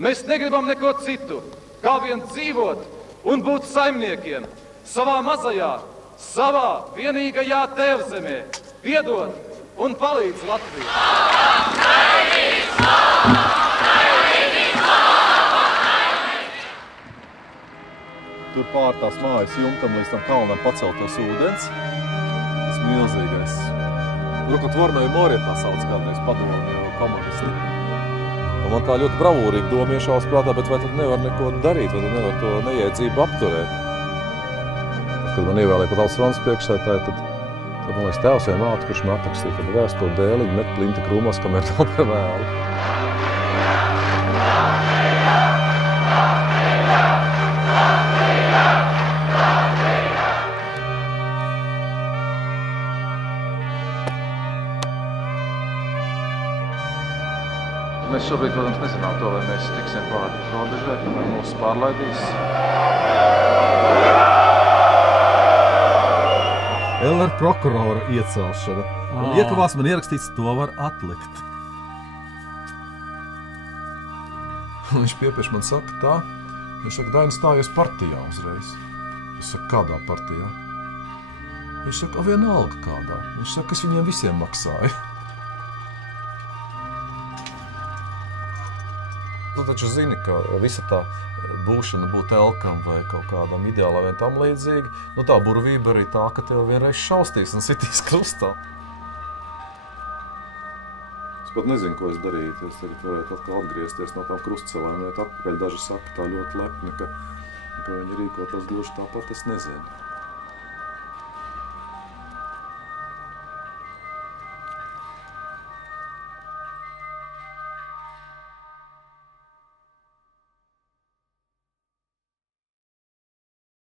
Mēs negribam neko citu, kā vien dzīvot un būt saimniekiem savā mazajā, savā vienīgajā tēvzemē. Piedod un palīdz Latvijai! Tur pār tās mājas jumtam līdz tam kalnam paceltos ūdens. Tas milzīgais. Rukotvornoja Morija tā sauc kādreiz padomju komunisti. Un man tā ļoti bravūrīgi doma iešaus prātā, bet vai tad nevar neko darīt, vai tad nevar to neiedzību apturēt? Kad man ievēlēja pat Tautas frontes priekšsēdētāju, tad man liekas tēvs vai māte, kurš man atrakstīja, tad vēstuli dēliņu met plinta krūmos, kamēr tā par vēlu. Mēs šobrīd, protams, nezinām to, vai mēs tiksim pāri robežai, vai mūs pārlaidīs. LR prokurora iecelšana. Un iekavās man ierakstīts, to var atlikt. Un viņš piepieši man saka tā, viņš saka, Daini, stājies partijā uzreiz. Es saku, kādā partijā? Viņš saka, vienalga kādā. Viņš saka, es viņiem visiem maksāju. Tu taču zini, ka visa tā būšana būt elkam vai kaut kādam ideālam vai tam līdzīgi, nu tā burvība arī tā, ka tev vienreiz šaustīs un sitīs krustā. Es pat nezinu, ko es darītu. Es tagad varētu atkal atgriezties no tām krustcelēm, iet atpakaļ. Daži saka tā ļoti lepni, ka viņi rīkotos gluži tāpat, es nezinu.